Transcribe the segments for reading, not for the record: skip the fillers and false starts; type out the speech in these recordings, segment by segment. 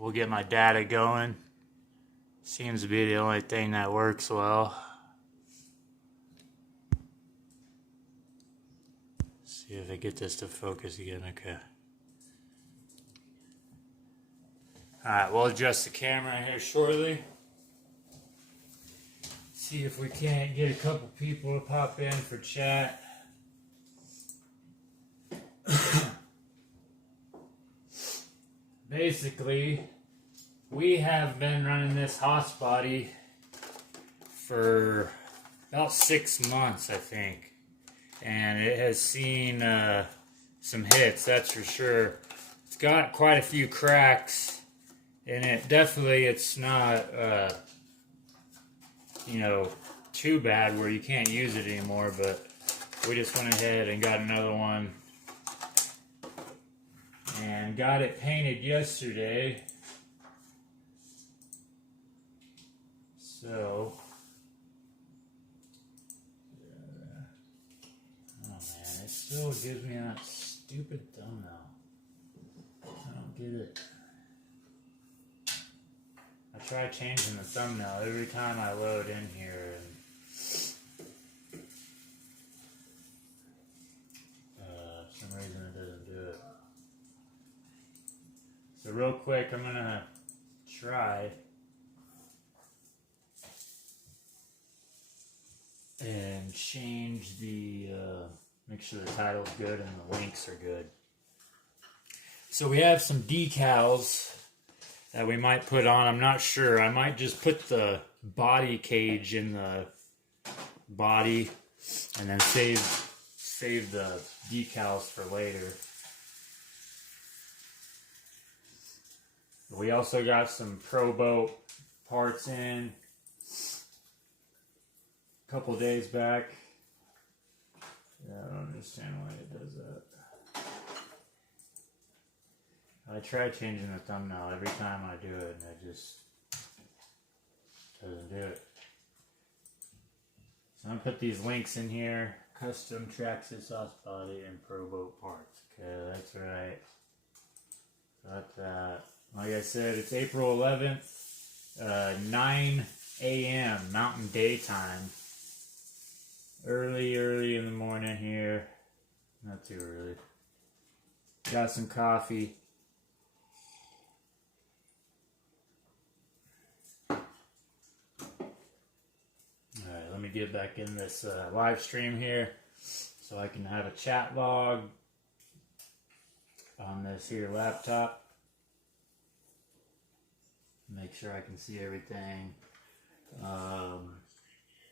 we'll get my data going. Seems to be the only thing that works well. See if I get this to focus again. Okay. Alright, we'll adjust the camera here shortly. See if we can't get a couple people to pop in for chat. Basically, we have been running this Hoss body for about 6 months, I think. And it has seen some hits, that's for sure. It's got quite a few cracks in it. Definitely it's not, you know, too bad where you can't use it anymore, but we just went ahead and got another one. And got it painted yesterday. So, oh man, it still gives me that stupid thumbnail. I don't get it. I try changing the thumbnail every time I load in here, and for some reason it doesn't do it. So real quick, I'm gonna try and change the, make sure the title's good and the links are good. So we have some decals that we might put on. I'm not sure. I might just put the body cage in the body and then save the decals for later. We also got some ProBoat parts in a couple days back. Yeah, I don't understand why it does that. I try changing the thumbnail every time I do it, and it just doesn't do it. So I'm going to put these links in here. Custom Traxxas Hoss body and ProBoat parts. Okay, that's right. Got that. Like I said, it's April 11th, 9 a.m. Mountain Daytime. Early in the morning here. Not too early. Got some coffee. Alright, let me get back in this live stream here so I can have a chat log on this here laptop. Make sure I can see everything.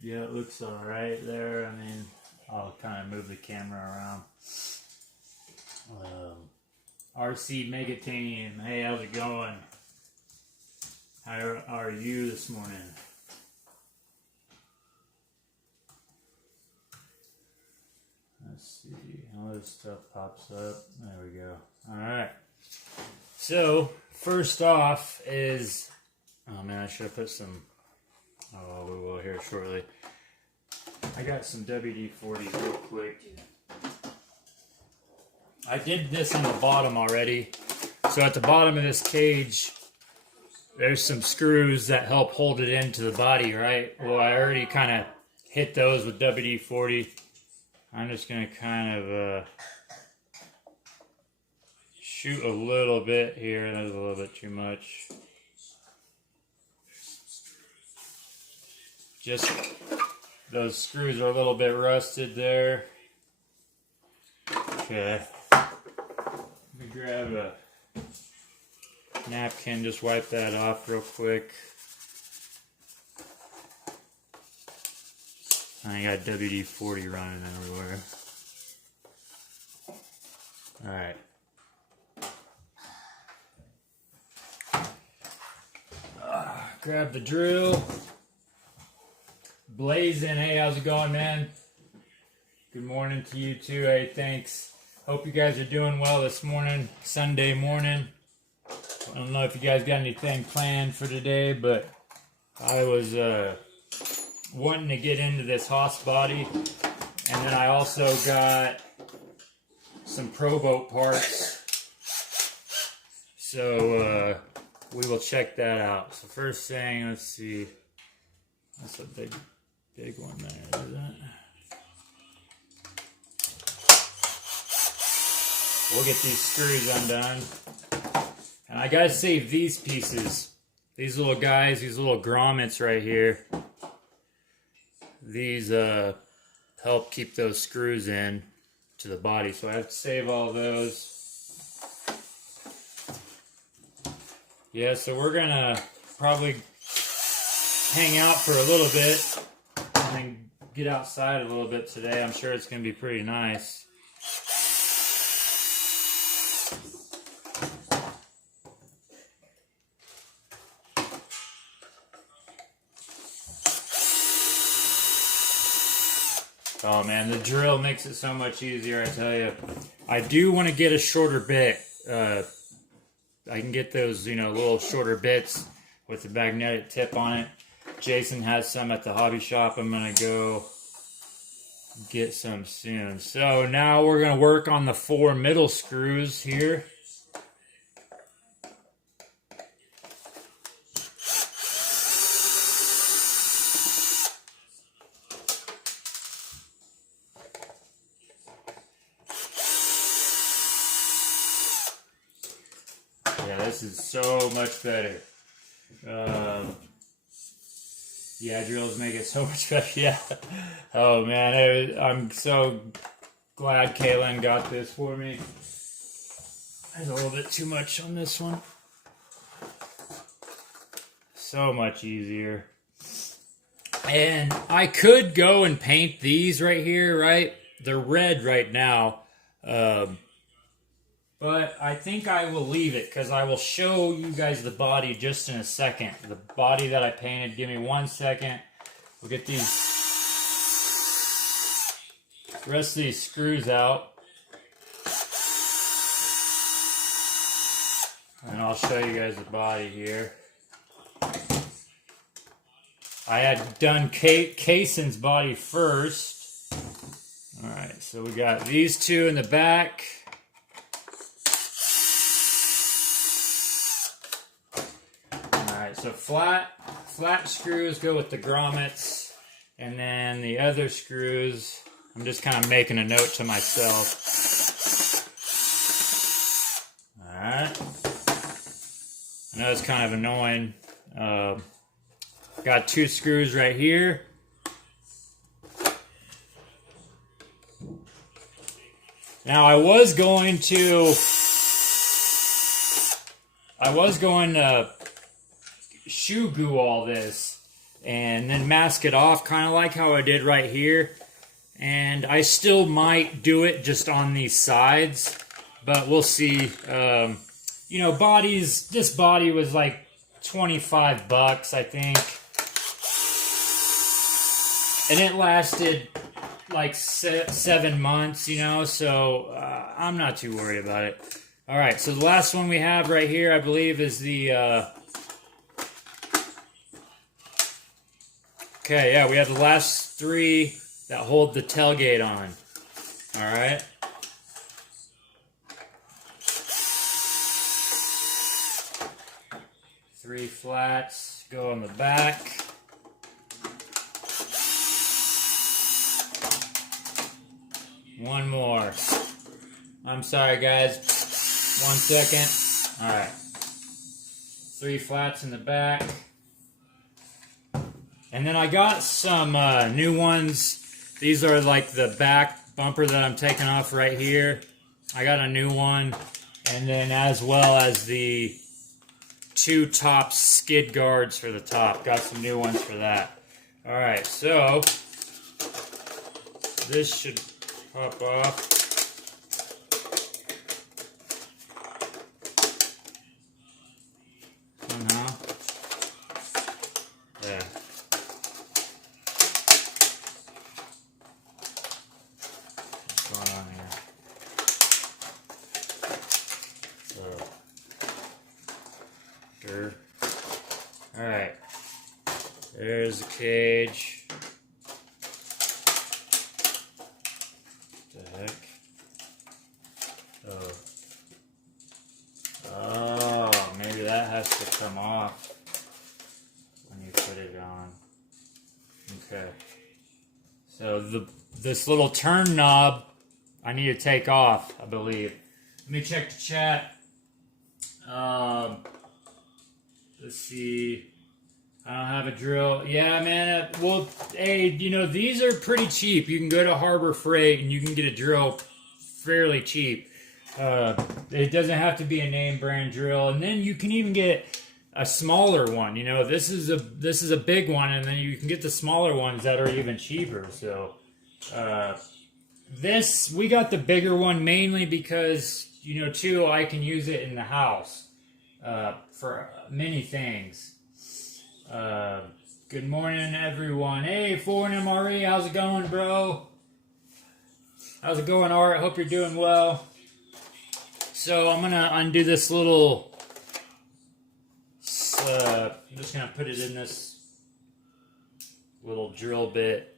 Yeah, it looks alright there. I mean, I'll kind of move the camera around. RC Megatanium, hey, how's it going? How are you this morning? Let's see, all this stuff pops up. There we go. Alright. So, first off is, oh man, I should have put some, oh, we will here shortly. I got some WD-40 real quick. I did this on the bottom already. So at the bottom of this cage, there's some screws that help hold it into the body, right? Well, I already kind of hit those with WD-40. I'm just going to kind of shoot a little bit here. That's a little bit too much. Just those screws are a little bit rusted there. Okay. Let me grab a napkin, just wipe that off real quick. I got WD-40 running everywhere. Alright. Grab the drill. Blazing, hey, how's it going, man? Good morning to you too, hey, thanks. Hope you guys are doing well this morning, Sunday morning. I don't know if you guys got anything planned for today, but I was wanting to get into this Hoss body, and then I also got some ProBoat parts. So we will check that out. So first thing, let's see. That's a big one there, isn't it? We'll get these screws undone. And I gotta save these pieces. These little guys, these little grommets right here. These help keep those screws in to the body. So I have to save all those. Yeah, so we're gonna probably hang out for a little bit and then get outside a little bit today. I'm sure it's gonna be pretty nice. Oh man, the drill makes it so much easier, I tell you. I do want to get a shorter bit. I can get those, you know, little shorter bits with the magnetic tip on it. Jason has some at the hobby shop. I'm going to go get some soon. So now we're going to work on the 4 middle screws here. Yeah, this is so much better. Yeah, drills make it so much better. Yeah. Oh man, I'm so glad Kaylin got this for me. There's a little bit too much on this one. So much easier. And I could go and paint these right here, right? They're red right now. But I think I will leave it because I will show you guys the body just in a second. The body that I painted. Give me 1 second. We'll get these rest of these screws out. And I'll show you guys the body here. I had done Kaysen's body first. Alright, so we got these two in the back. So flat screws go with the grommets, and then the other screws, I'm just kind of making a note to myself. Alright. I know it's kind of annoying. Got 2 screws right here. Now I was going to shoe glue all this and then mask it off, kind of like how I did right here, and I still might do it just on these sides, but we'll see. You know, bodies, this body was like $25 I think, and it lasted like 7 months, you know, so I'm not too worried about it. Alright, so the last one we have right here, I believe, is the okay, yeah, we have the last 3 that hold the tailgate on. Alright. Three flats go on the back. One more. I'm sorry, guys. 1 second. Alright. 3 flats in the back. And then I got some new ones. These are like the back bumper that I'm taking off right here. I got a new one. And then as well as the 2 top skid guards for the top. Got some new ones for that. Alright, so this should pop off. Somehow. Yeah. What's going on here? So, alright. There's the cage. What the heck? Oh, maybe that has to come off when you put it on. Okay. So this little turn knob I need to take off, I believe. Let me check the chat. Let's see. I don't have a drill. Yeah, man. Well, hey, you know, these are pretty cheap. You can go to Harbor Freight and you can get a drill fairly cheap. It doesn't have to be a name brand drill. And then you can even get a smaller one. You know, this is a big one, and then you can get the smaller ones that are even cheaper. So, we got the bigger one mainly because, you know, too, I can use it in the house for many things. Good morning, everyone. Hey, Foreign MRE, how's it going, bro? How's it going, Art? Hope you're doing well. So I'm gonna undo this little. I'm just gonna put it in this little drill bit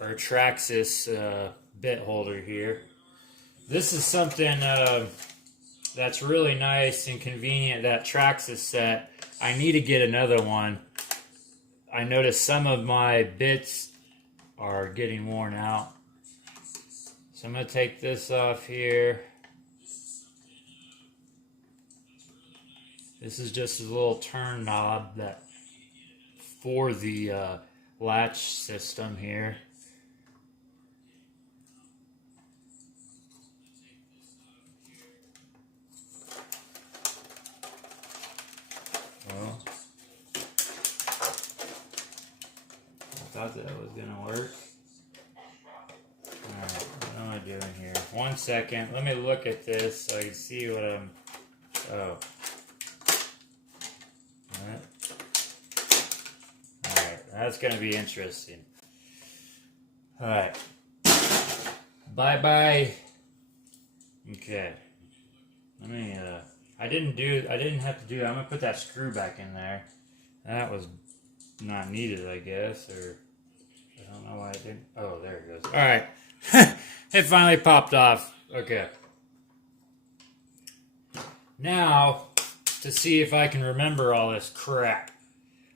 or Traxxas bit holder here. This is something that's really nice and convenient. That Traxxas set. I need to get another one. I noticed some of my bits are getting worn out. So I'm going to take this off here. This is just a little turn knob that for the latch system here. Well, I thought that was going to work. Alright, what am I doing here? 1 second. Let me look at this so I can see what I'm... Oh. Alright, that's going to be interesting. Alright. Bye-bye. Okay. Let me, I didn't have to do that. I'm going to put that screw back in there. That was not needed, I guess, or... I don't know why I didn't... Oh, there it goes. Alright. It finally popped off. Okay. Now, to see if I can remember all this crap.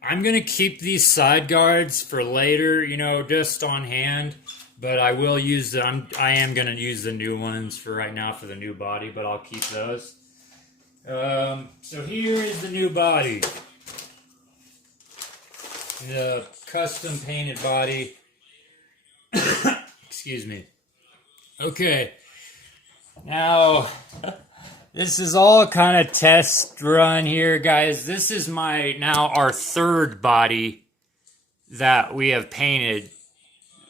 I'm going to keep these side guards for later, you know, just on hand. But I will use them. I am going to use the new ones for right now for the new body, but I'll keep those. So here is the new body. The custom painted body. Excuse me. Okay. Now, this is all kind of test run here, guys. This is our third body that we have painted.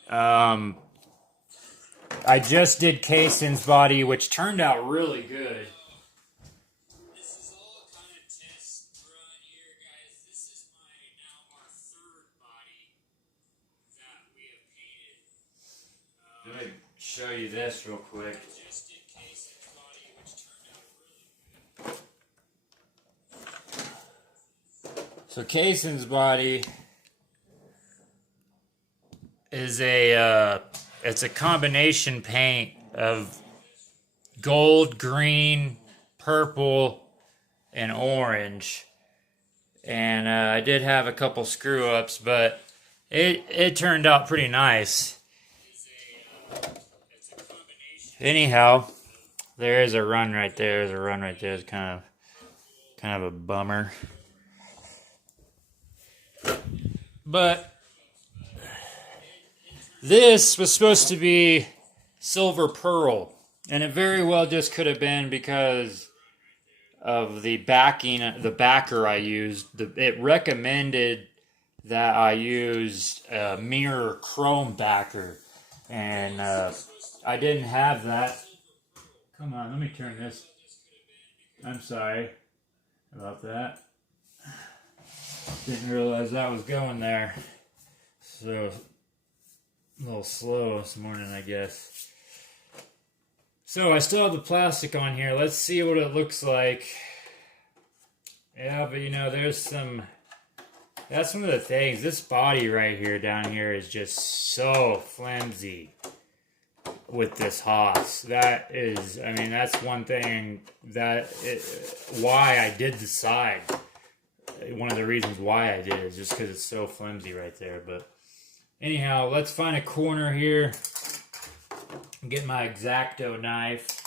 I just did Kaysen's body, which turned out really good. This is all kind of test run here, guys. This is our third body that we have painted. Let me show you this real quick. I just did Kaysen's body, which turned out really good. So Kaysen's body is it's a combination paint of gold, green, purple, and orange. And I did have a couple screw ups, but it turned out pretty nice. Anyhow, there is a run right there. There's a run right there. It's kind of a bummer. But this was supposed to be silver pearl, and it very well just could have been because of the backing, the backer I used. It recommended that I used a mirror chrome backer, and I didn't have that. Come on, let me turn this. I'm sorry about that. Didn't realize that was going there. So, a little slow this morning, I guess. So, I still have the plastic on here. Let's see what it looks like. Yeah, but you know, there's some... That's one of the things. This body right here, down here, is just so flimsy. with this Hoss. That is, I mean, that's one thing why I did decide. One of the reasons why I did it is just because it's so flimsy right there. But anyhow, let's find a corner here. Get my X-Acto knife.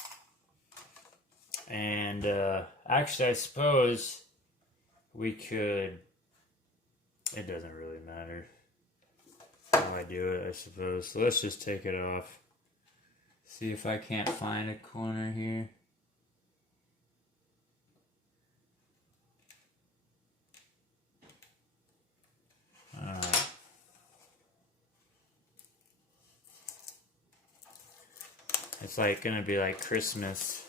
And actually, I suppose we could... It doesn't really matter how I do it, I suppose. So let's just take it off. See if I can't find a corner here. It's like gonna be like Christmas.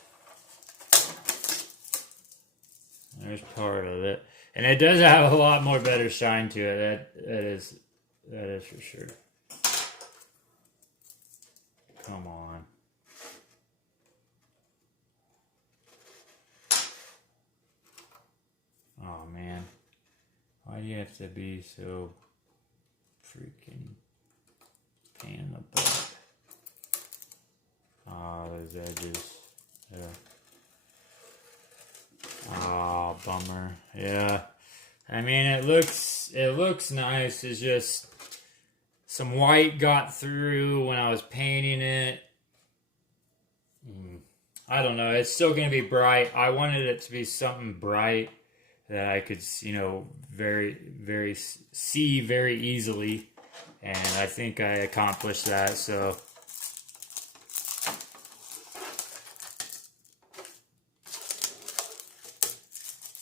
There's part of it. And it does have a lot more better shine to it. That is for sure. Come on. Oh man. Why do you have to be so freaking pain in the butt? Oh, those edges. Yeah. Oh, bummer. Yeah. I mean, it looks nice. It's just some white got through when I was painting it. I don't know. It's still going to be bright. I wanted it to be something bright that I could, you know, see very easily. And I think I accomplished that, so...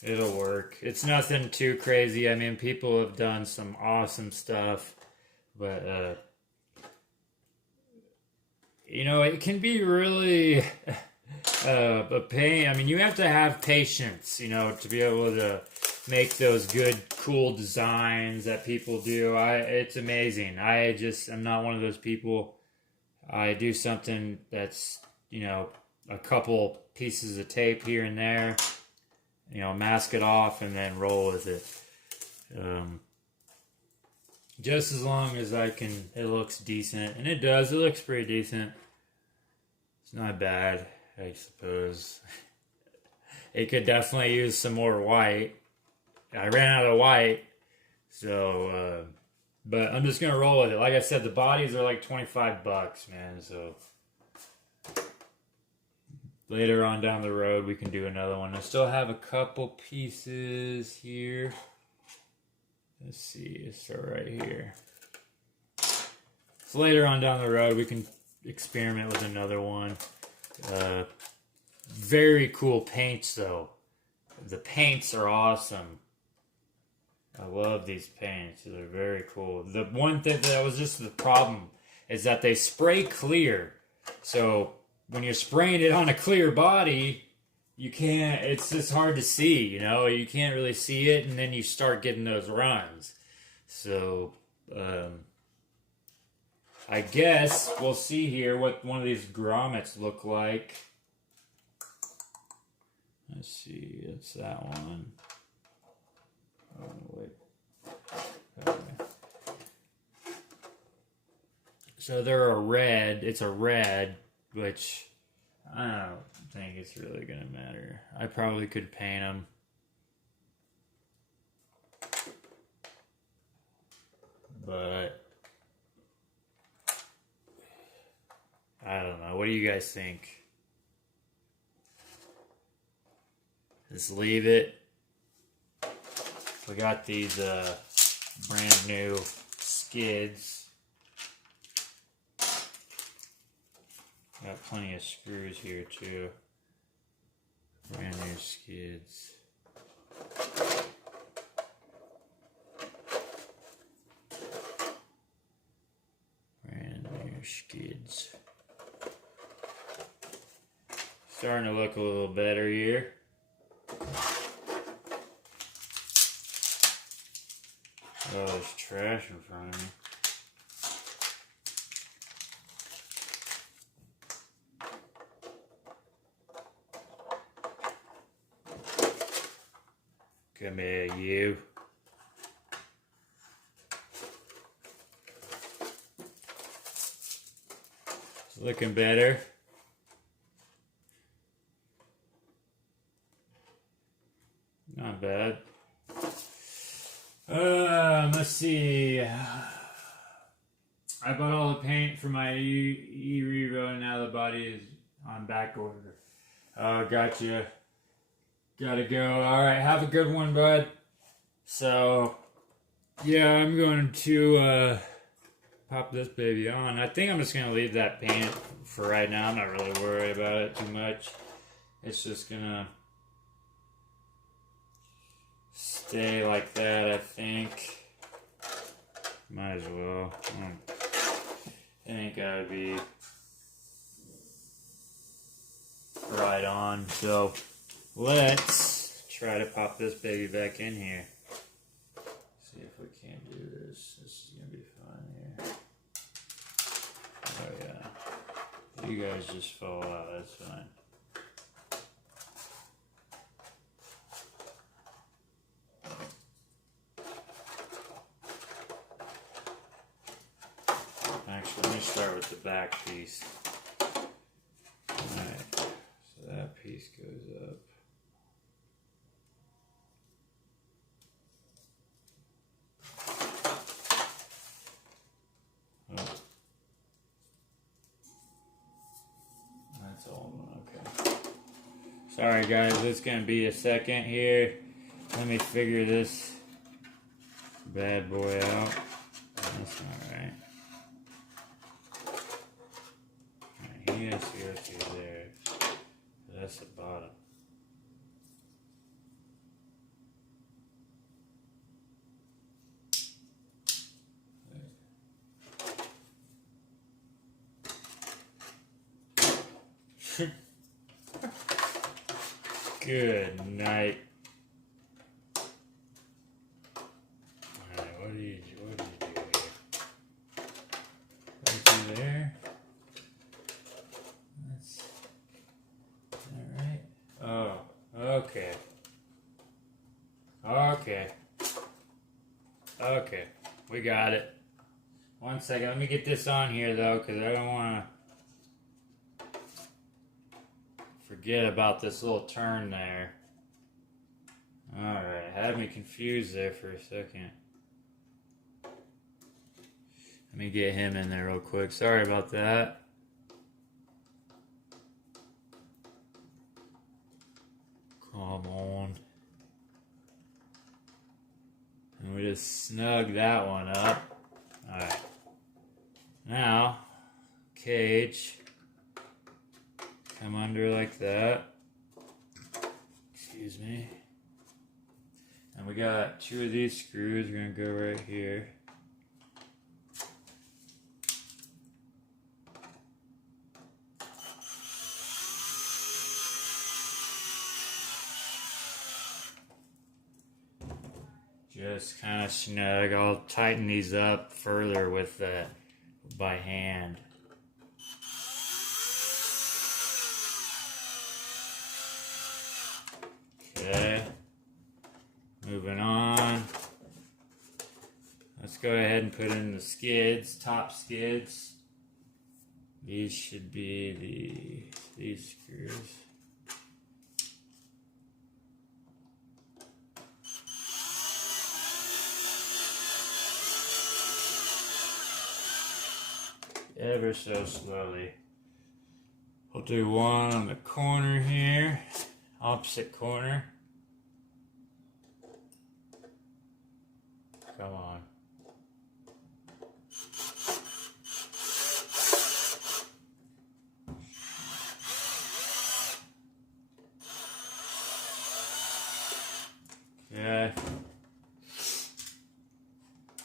It'll work. It's nothing too crazy. I mean, people have done some awesome stuff, but, you know, it can be really a pain. I mean, you have to have patience, you know, to be able to make those good, cool designs that people do. It's amazing. I'm not one of those people. I do something that's, you know, a couple pieces of tape here and there. You know, mask it off and then roll with it. Just as long as I can, it looks decent. And it does, it looks pretty decent. It's not bad, I suppose. It could definitely use some more white. I ran out of white, so, but I'm just going to roll with it. Like I said, the bodies are like $25, man, so... Later on down the road, we can do another one. I still have a couple pieces here. Let's see, it's right here. So later on down the road, we can experiment with another one. Very cool paints, though. The paints are awesome. I love these paints. They're very cool. The one thing that was just the problem is that they spray clear. So... when you're spraying it on a clear body, you can't, it's just hard to see, you know, you can't really see it, and then you start getting those runs. So, I guess we'll see here what one of these grommets look like. Let's see, it's that one. Oh, wait. Okay. So they're a red, it's a red. Which, I don't think it's really going to matter. I probably could paint them. But, I don't know. What do you guys think? Just leave it. We got these brand new skids. Got plenty of screws here too. Brand new skids. Brand new skids. Starting to look a little better here. Oh, there's trash in front of me. Come here, you. looking better. Not bad. Let's see. I bought all the paint for my E-Revo, and now the body is on back order. Gotcha. Gotta go. Alright, have a good one, bud. So, yeah, I'm going to pop this baby on. I think I'm just going to leave that paint for right now. I'm not really worried about it too much. It's just going to stay like that, I think. Might as well. It ain't gotta be right on. So let's try to pop this baby back in here. See if we can't do this. This is gonna be fun here. Oh yeah. You guys just fall out, that's fine. Actually, let me start with the back piece. Alright, so that piece goes up. Oh. That's all okay. Sorry guys, it's gonna be a second here. Let me figure this bad boy out. That's not right. He has to go through there. That's the bottom. Good night. Alright, what do you do here? Right through there. Alright. Oh, okay. Okay. We got it. 1 second. Let me get this on here, though, because I don't want to forget about this little turn there. Alright. Had me confused there for a second. Let me get him in there real quick. Sorry about that. Come on. And we just snug that one up. Alright. Now, cage. Come under like that. Excuse me. And we got 2 of these screws. We're going to go right here. Just kind of snug. I'll tighten these up further with that by hand. Okay. Moving on. Let's go ahead and put in the skids, top skids. These should be these screws. Ever so slowly. I'll do one on the corner here, opposite corner. Come on. Okay.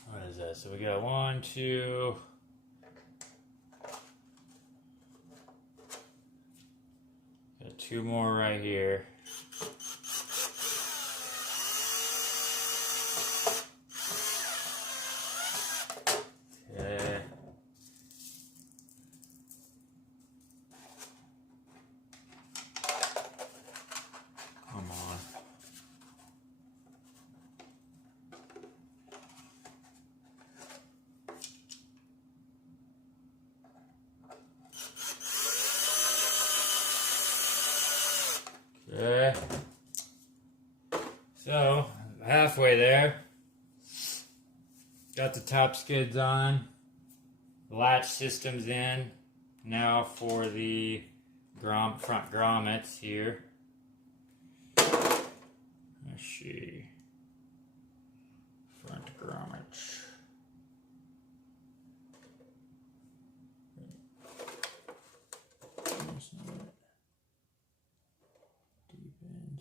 What is that? So we got 1, 2. Got 2 more right here. Okay. Come on. halfway there. Got the top skids on. The latch system's in. Now for the front grommets here. Let's see. Front grommets. Deep end.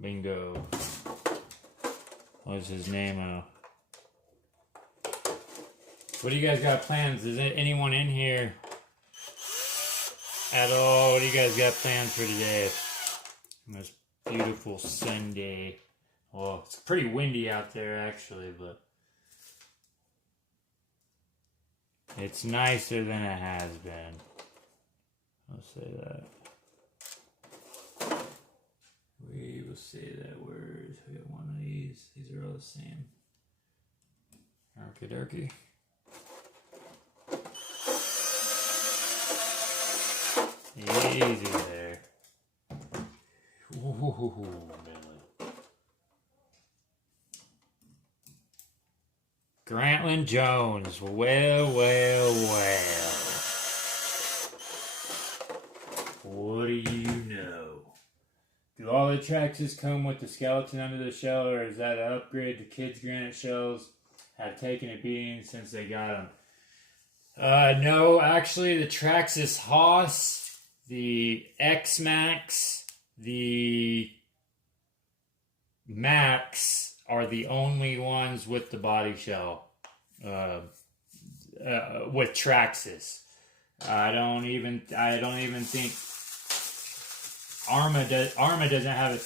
Bingo. What's his name? What do you guys got plans? Is there anyone in here at all? What do you guys got plans for today? On this beautiful Sunday. Well, it's pretty windy out there actually, but it's nicer than it has been. I'll say that. We will say that word. We got one of these. These are all the same. Okie dokie. Easy there. Ooh, Grantland Jones. Well. What do you know? Do all the Traxxas come with the skeleton under the shell, or is that an upgrade? The kids' granite shells have taken a beating since they got them. No, actually, the Traxxas Hoss, the X-Max, the Max are the only ones with the body shell with Traxxas. I don't even think Arma doesn't have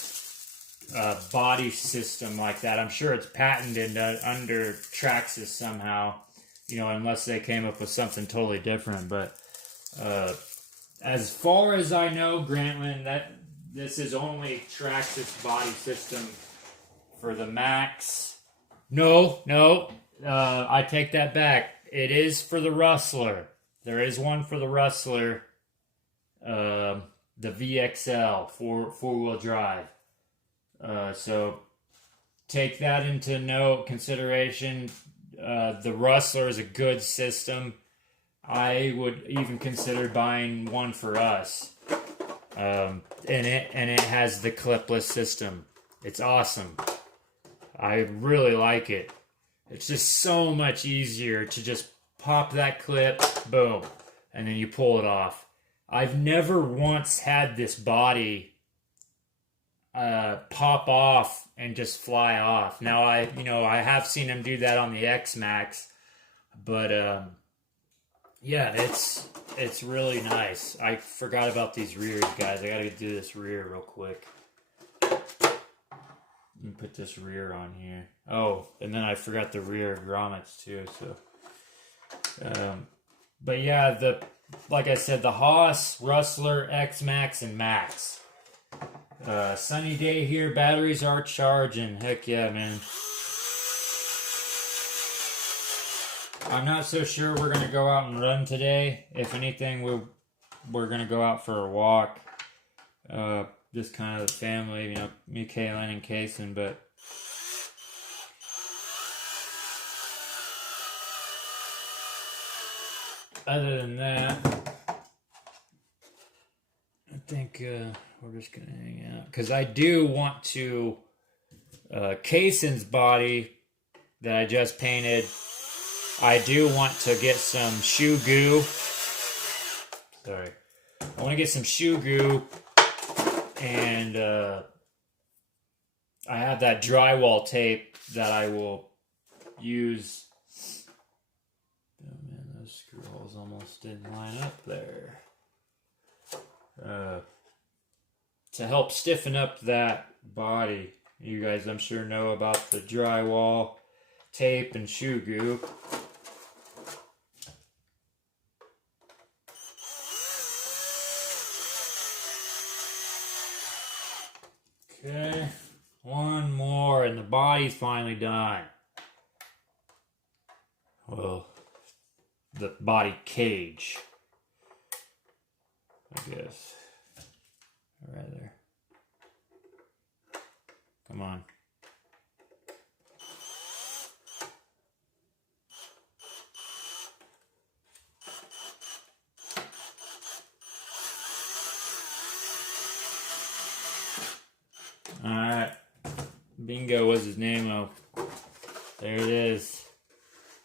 a body system like that. I'm sure it's patented under Traxxas somehow, you know, unless they came up with something totally different. But as far as I know, Grantland, this is only Traxxas body system for the Max. No, I take that back. It is for the Rustler. There is one for the Rustler. The VXL, four-wheel drive. So take that into consideration. The Rustler is a good system. I would even consider buying one for us. And it has the clipless system. It's awesome. I really like it. It's just so much easier to just pop that clip, boom, and then you pull it off. I've never once had this body pop off and just fly off. Now I have seen them do that on the X-Max, but yeah, it's really nice. I forgot about these rears, guys. I gotta do this rear real quick. Let me put this rear on here. Oh, and then I forgot the rear grommets too. So, but yeah, like I said, the Hoss, Rustler, X-Max, and Max. Sunny day here. Batteries are charging. Heck yeah, man. I'm not so sure we're going to go out and run today. If anything, we're going to go out for a walk. Just kind of the family, you know, me, Kaylin, and Kaysen, but other than that, I think we're just going to hang out. Because I do want to, Kaysen's body that I just painted, I do want to get some shoe goo. Sorry. I want to get some shoe goo, and I have that drywall tape that I will use. Oh man, those screw holes almost didn't line up there. To help stiffen up that body. You guys, I'm sure, know about the drywall tape and shoe goo. Okay, one more and the body's finally done. well, the body cage, I guess. Right there. Come on. Alright. Bingo was his name, oh. There it is.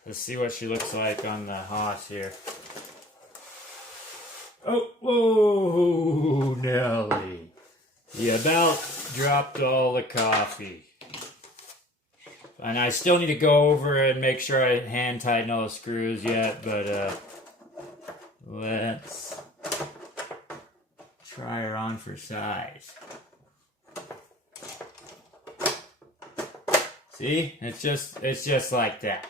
Let's see what she looks like on the Hoss here. Oh, whoa, Nelly. You about dropped all the coffee. And I still need to go over and make sure I hand tighten all the screws yet, but let's try her on for size. See? It's just like that.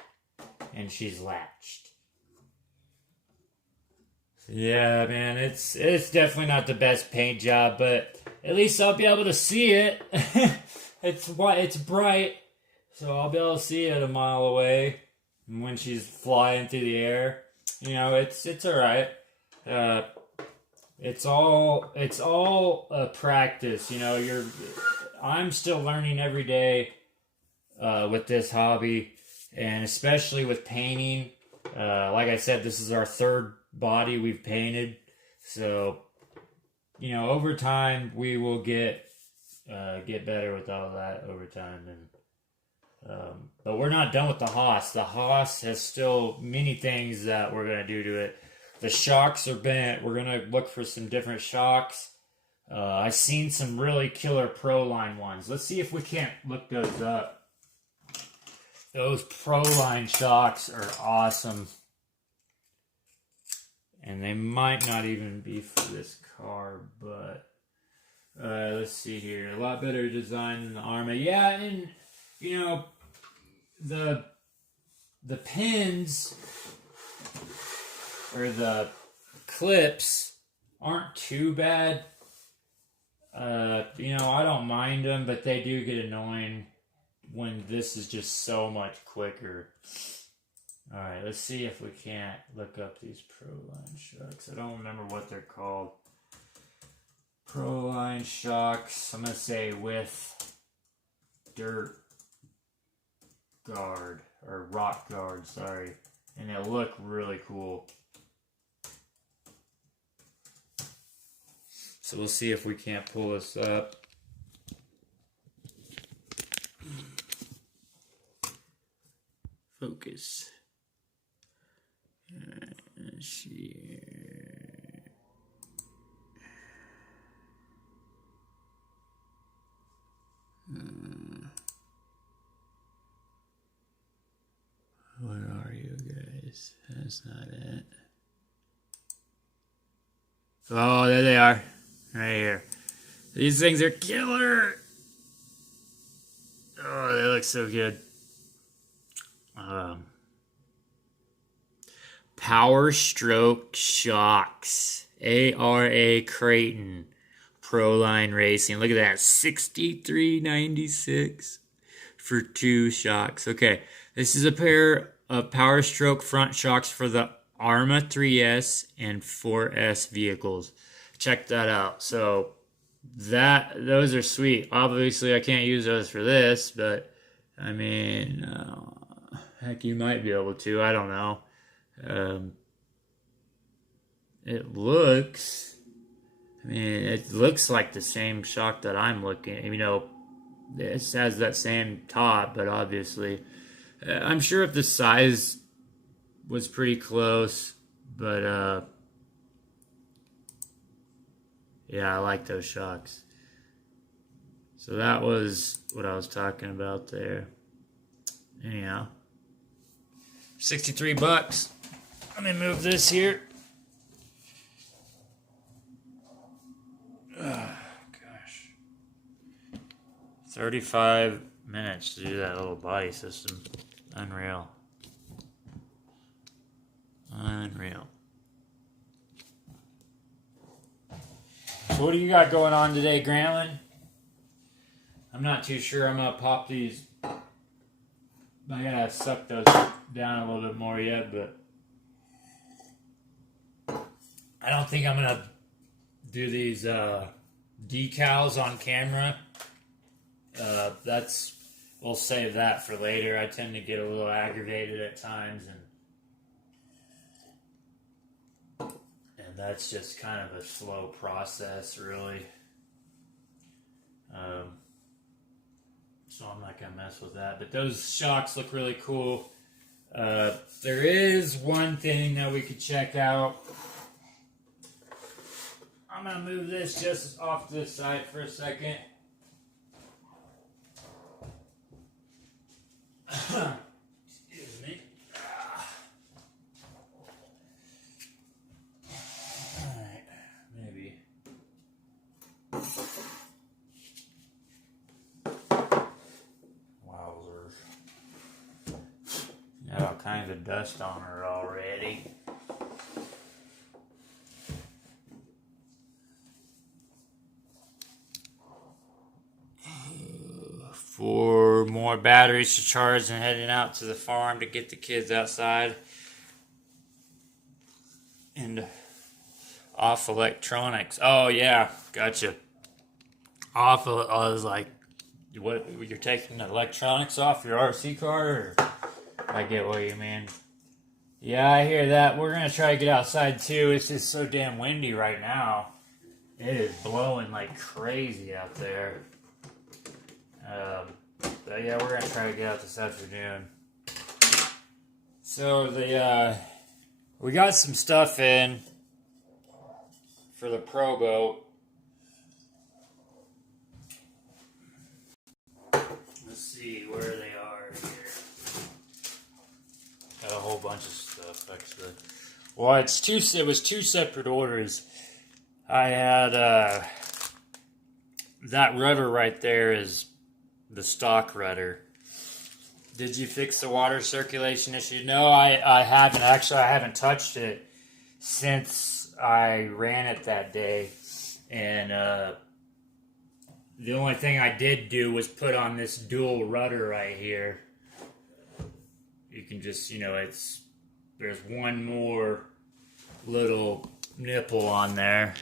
And she's latched. Yeah, man, it's definitely not the best paint job, but at least I'll be able to see it. It's bright, so I'll be able to see it a mile away. And when she's flying through the air, you know, it's all right. It's all a practice. You know, I'm still learning every day with this hobby, and especially with painting. Like I said, this is our third body we've painted, so you know, over time we will get better with all that over time. And but we're not done with the Hoss. The Hoss has still many things that we're gonna do to it. The shocks are bent. We're gonna look for some different shocks. I've seen some really killer ProLine ones. Let's see if we can't look those up. Those ProLine shocks are awesome. And they might not even be for this car, but let's see here. A lot better design than the Arma. Yeah, and you know, the pins or the clips aren't too bad. You know, I don't mind them, but they do get annoying when this is just so much quicker. Alright, let's see if we can't look up these ProLine shocks. I don't remember what they're called. ProLine shocks, I'm going to say with dirt guard, or rock guard, sorry. And they look really cool. So we'll see if we can't pull this up. Focus. Let's see here. Where are you guys? That's not it. Oh, there they are. Right here. These things are killer. Oh, they look so good. Power Stroke Shocks. ARA Creighton. ProLine Racing. Look at that. $63.96 for 2 shocks. Okay. This is a pair of Power Stroke front shocks for the Arma 3S and 4S vehicles. Check that out. So those are sweet. Obviously, I can't use those for this, but I mean, heck, you might be able to. I don't know. It looks like the same shock that I'm looking at. You know, it has that same top, but obviously, I'm sure if the size was pretty close, but yeah, I like those shocks. So that was what I was talking about there. Anyhow, $63. Let me move this here. Gosh. 35 minutes to do that little body system. Unreal. Unreal. So what do you got going on today, Grantland? I'm not too sure. I'm going to pop these. I gotta suck those down a little bit more yet, but I don't think I'm gonna do these decals on camera. We'll save that for later. I tend to get a little aggravated at times, and that's just kind of a slow process, really. So I'm not gonna mess with that. But those shocks look really cool. There is one thing that we could check out. I'm gonna move this just off to the side for a second. Excuse me. Alright, maybe. Wowzers. Got all kinds of dust on her already. For more batteries to charge and heading out to the farm to get the kids outside. And off electronics. Oh yeah, gotcha. Off. I was like, what? You're taking the electronics off your RC car? Or? I get what you mean. Yeah, I hear that. We're gonna try to get outside too. It's just so damn windy right now. It is blowing like crazy out there. But yeah, we're gonna try to get out this afternoon. So we got some stuff in for the ProBoat. Let's see where they are here. Got a whole bunch of stuff actually. Well, it was two separate orders. I had that rudder right there is the stock rudder. Did you fix the water circulation issue? No, I haven't. Actually, I haven't touched it since I ran it that day. And the only thing I did do was put on this dual rudder right here. You can just, there's one more little nipple on there.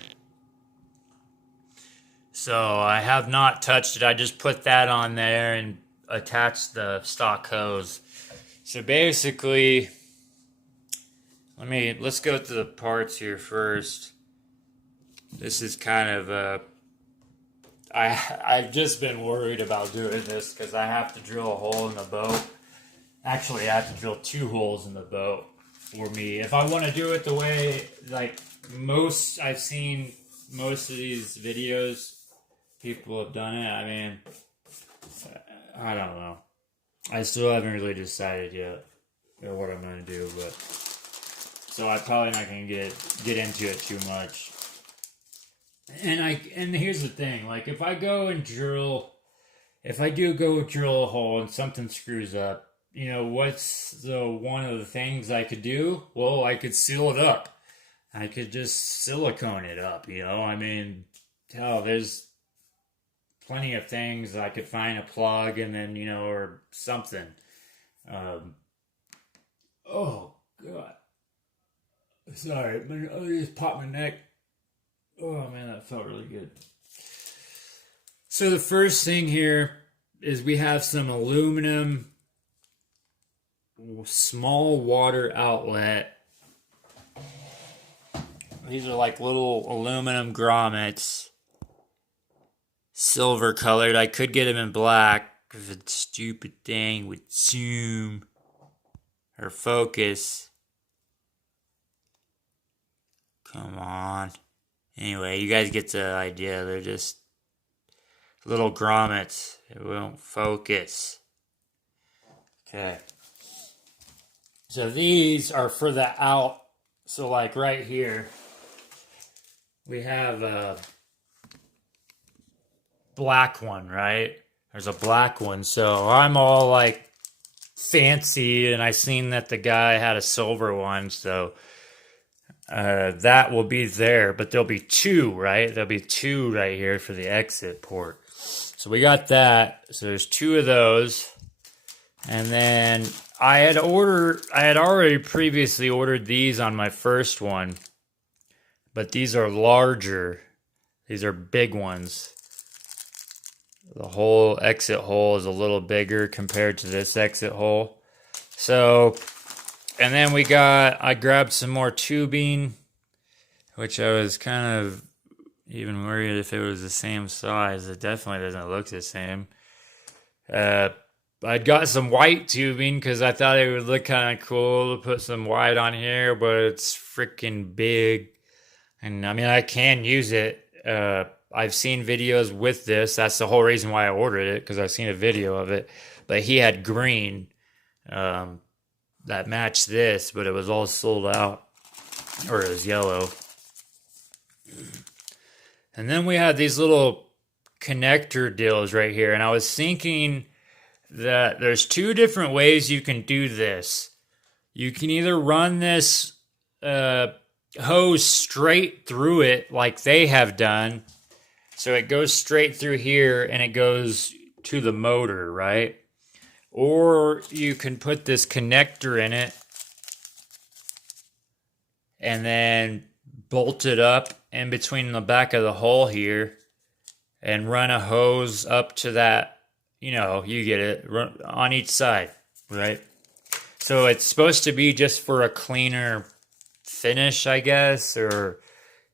So I have not touched it. I just put that on there and attached the stock hose. So basically, let's go through the parts here first. This is kind of I've just been worried about doing this because I have to drill a hole in the boat. Actually, I have to drill 2 holes in the boat for me. If I want to do it the way, I've seen most of these videos, people have done it. I mean, I don't know. I still haven't really decided yet what I'm going to do, but so I'm probably not going to get into it too much. And here's the thing, if I do go drill a hole and something screws up, what's one of the things I could do? Well, I could seal it up. I could just silicone it up, there's plenty of things. I could find a plug and then, or something. Oh, God. Sorry, I just popped my neck. Oh, man, that felt really good. So the first thing here is we have some aluminum small water outlet. These are like little aluminum grommets. Silver colored. I could get them in black if the stupid thing would zoom or focus. Come on. Anyway, you guys get the idea. They're just little grommets. It won't focus. Okay. So these are for the out. So right here, we have a black one, right? There's a black one. So I'm all fancy, and I seen that the guy had a silver one. So that will be there, but there'll be 2, right? There'll be 2 right here for the exit port. So we got that. So there's 2 of those. And then I had already previously ordered these on my first one, but these are larger. These are big ones. The whole exit hole is a little bigger compared to this exit hole. So, and then I grabbed some more tubing, which I was kind of even worried if it was the same size. It definitely doesn't look the same. I'd got some white tubing because I thought it would look kind of cool to put some white on here, but it's freaking big. And I mean, I can use it. I've seen videos with this. That's the whole reason why I ordered it, because I've seen a video of it. But he had green that matched this, but it was all sold out. Or it was yellow. And then we had these little connector deals right here. And I was thinking that there's two different ways you can do this. You can either run this hose straight through it like they have done. So it goes straight through here and it goes to the motor, right? Or you can put this connector in it and then bolt it up in between the back of the hole here and run a hose up to that, you know, you get it, on each side, right? So it's supposed to be just for a cleaner finish, I guess, or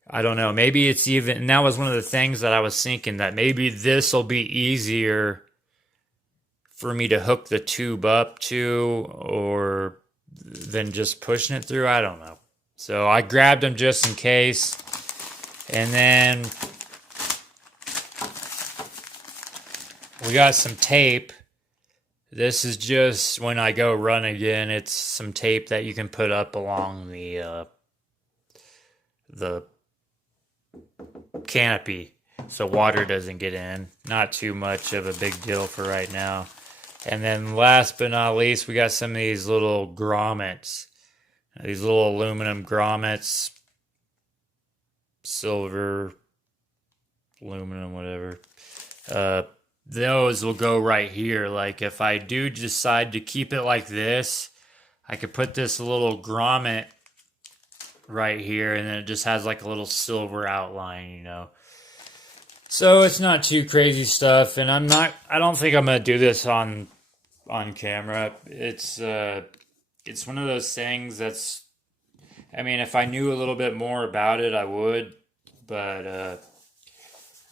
I don't know. Maybe it's even, and that was one of the things that I was thinking, that maybe this will be easier for me to hook the tube up to, or than just pushing it through. I don't know. So I grabbed them just in case. And then we got some tape. This is just when I go run again. It's some tape that you can put up along the canopy so water doesn't get in. Not too much of a big deal for right now. And then last but not least, we got some of these little grommets. These little aluminum grommets. Silver, aluminum, whatever. Those will go right here. Like if I do decide to keep it like this, I could put this little grommet right here, and then it just has like a little silver outline, you know. So it's not too crazy stuff, and I don't think I'm gonna do this on camera. It's one of those things that's, I mean, if I knew a little bit more about it, I would, but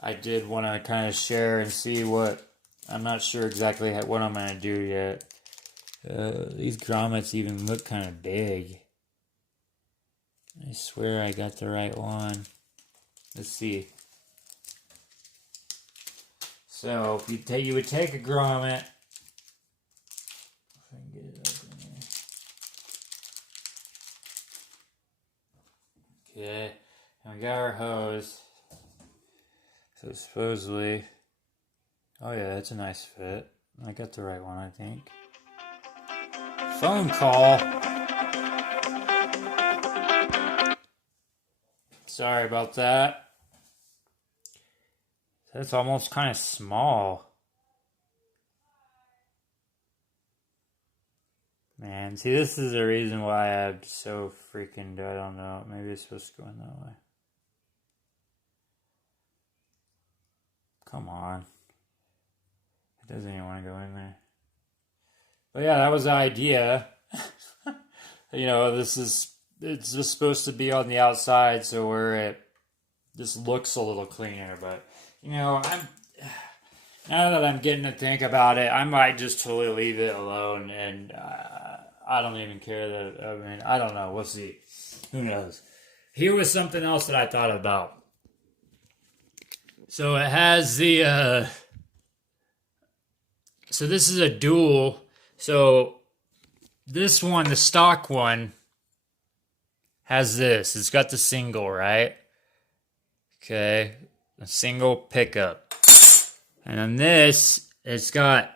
I did want to kind of share and see what, I'm not sure exactly what I'm going to do yet. These grommets even look kind of big. I swear I got the right one. Let's see. So you would take a grommet. If I can get it open here. Okay, and we got our hose. So supposedly, oh yeah, that's a nice fit. I got the right one, I think. Phone call. Sorry about that. That's almost kind of small. Man, see, this is the reason why I'm so freaking, I don't know. Maybe it's supposed to go in that way. Come on. It doesn't even want to go in there. But yeah, that was the idea. You know, it's just supposed to be on the outside, so where it just looks a little cleaner. But, you know, now that I'm getting to think about it, I might just totally leave it alone, and I don't even care that, I mean, I don't know, we'll see. Who knows? Here was something else that I thought about. So it has the, so this is a dual, so this one, the stock one, has this. It's got the single, right? Okay, a single pickup. And on this, it's got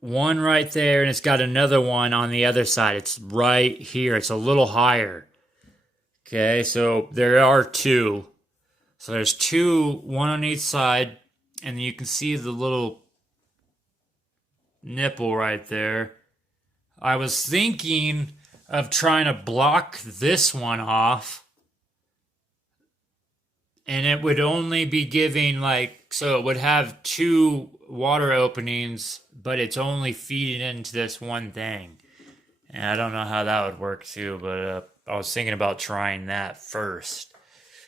one right there, and it's got another one on the other side. It's right here. It's a little higher. Okay, so there are two. So there's two, one on each side, and you can see the little nipple right there. I was thinking of trying to block this one off, and it would only be giving so it would have 2 water openings, but it's only feeding into this one thing. And I don't know how that would work too, but I was thinking about trying that first.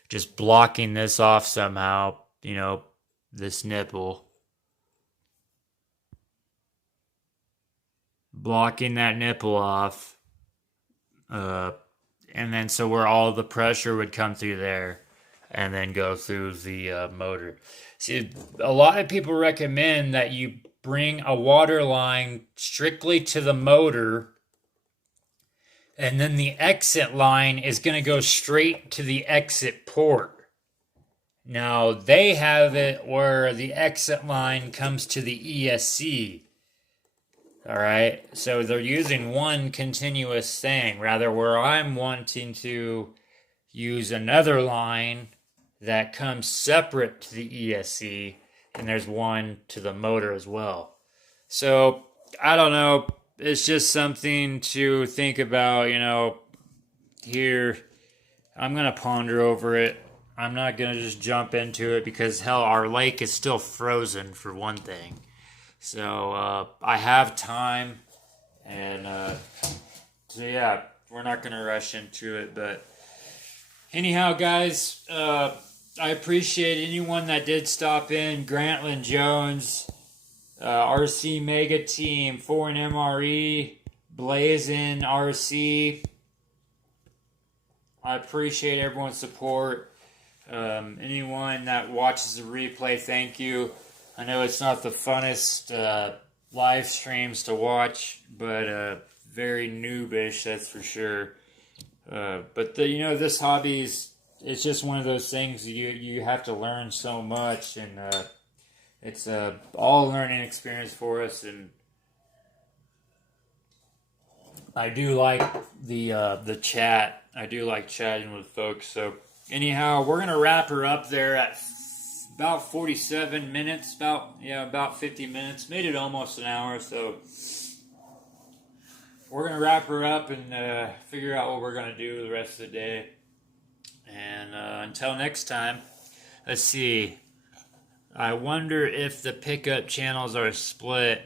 Just blocking this off somehow, this nipple. Blocking that nipple off. And then so where all the pressure would come through there and then go through the motor. See, a lot of people recommend that you bring a water line strictly to the motor, and then the exit line is going to go straight to the exit port. Now, they have it where the exit line comes to the ESC. All right, so they're using one continuous thing, rather where I'm wanting to use another line that comes separate to the ESC, and there's one to the motor as well. So, I don't know, it's just something to think about, here. I'm going to ponder over it. I'm not going to just jump into it because, hell, our lake is still frozen for one thing. So, I have time, and so yeah, we're not going to rush into it, but anyhow, guys, I appreciate anyone that did stop in. Grantland Jones, RC Mega Team, Foreign MRE, Blazin RC. I appreciate everyone's support. Anyone that watches the replay, thank you. I know it's not the funnest live streams to watch, but very noobish, that's for sure. But this hobby it's just one of those things you have to learn so much, and it's all a learning experience for us. And I do like the chat. I do like chatting with folks. So anyhow, we're gonna wrap her up there at about 47 minutes, about 50 minutes. Made it almost an hour, so we're going to wrap her up and figure out what we're going to do the rest of the day. And until next time, let's see. I wonder if the pickup channels are split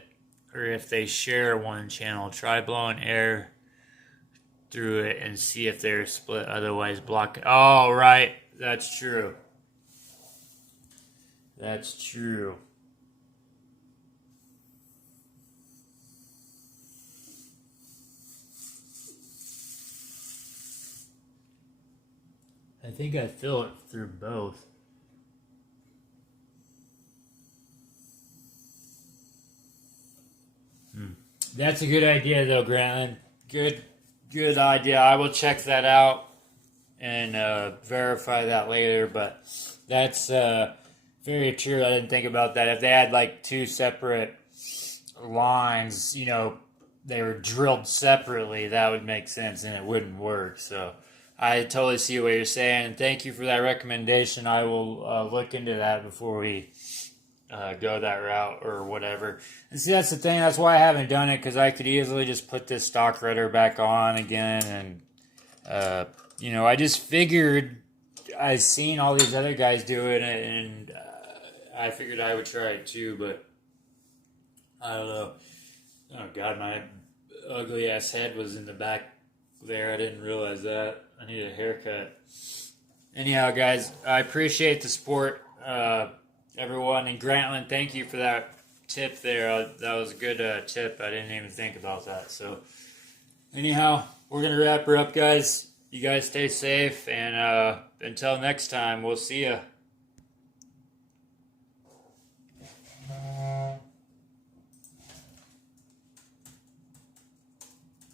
or if they share one channel. Try blowing air through it and see if they're split. Otherwise, block it. Oh, right. That's true. That's true. I think I fill it through both. That's a good idea, though, Grantland. Good idea. I will check that out and verify that later. But that's very true. I didn't think about that. If they had 2 separate lines, they were drilled separately, that would make sense and it wouldn't work. So I totally see what you're saying. And thank you for that recommendation. I will look into that before we go that route or whatever. And see, that's the thing. That's why I haven't done it, because I could easily just put this stock rudder back on again. And, I just figured I've seen all these other guys do it, and I figured I would try it too, but I don't know. Oh, God, my ugly-ass head was in the back there. I didn't realize that. I need a haircut. Anyhow, guys, I appreciate the support, everyone. And Grantland, thank you for that tip there. That was a good tip. I didn't even think about that. So, anyhow, we're going to wrap her up, guys. You guys stay safe, and until next time, we'll see ya.